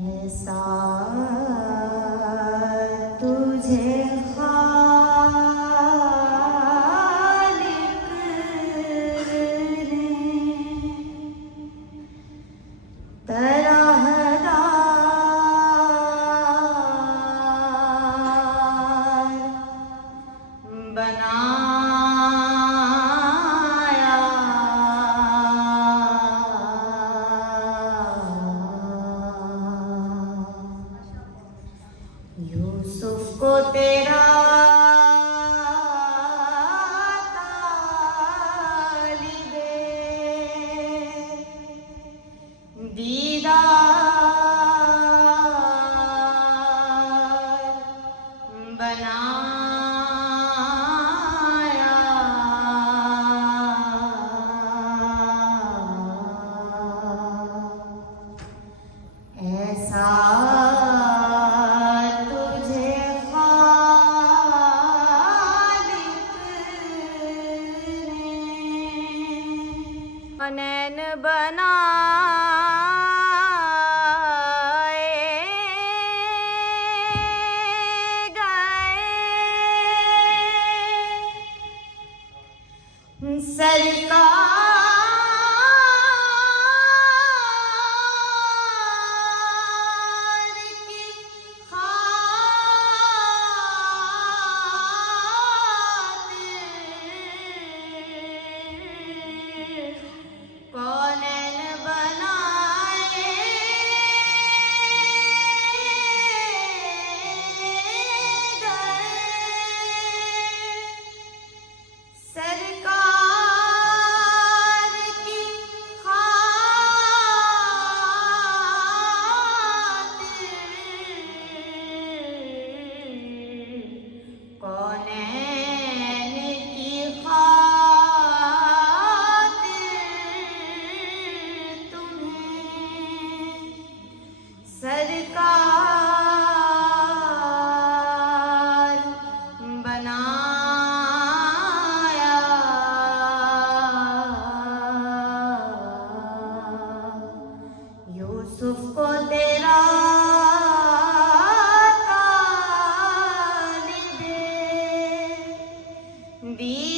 ऐसा तुझे खालिक ने तरहदार बनाया। यूसुफ को तेरा तालिबे दीदार बनाया। ऐसा तुझे खालिक ने नैन बनाए गए सरकार की खातिर कौनैन बनाए गए। सरकार की खातिर कौनैन की खातिर तुम्हें सरकार बनाया। यूसुफ को तेरा तालिबे दी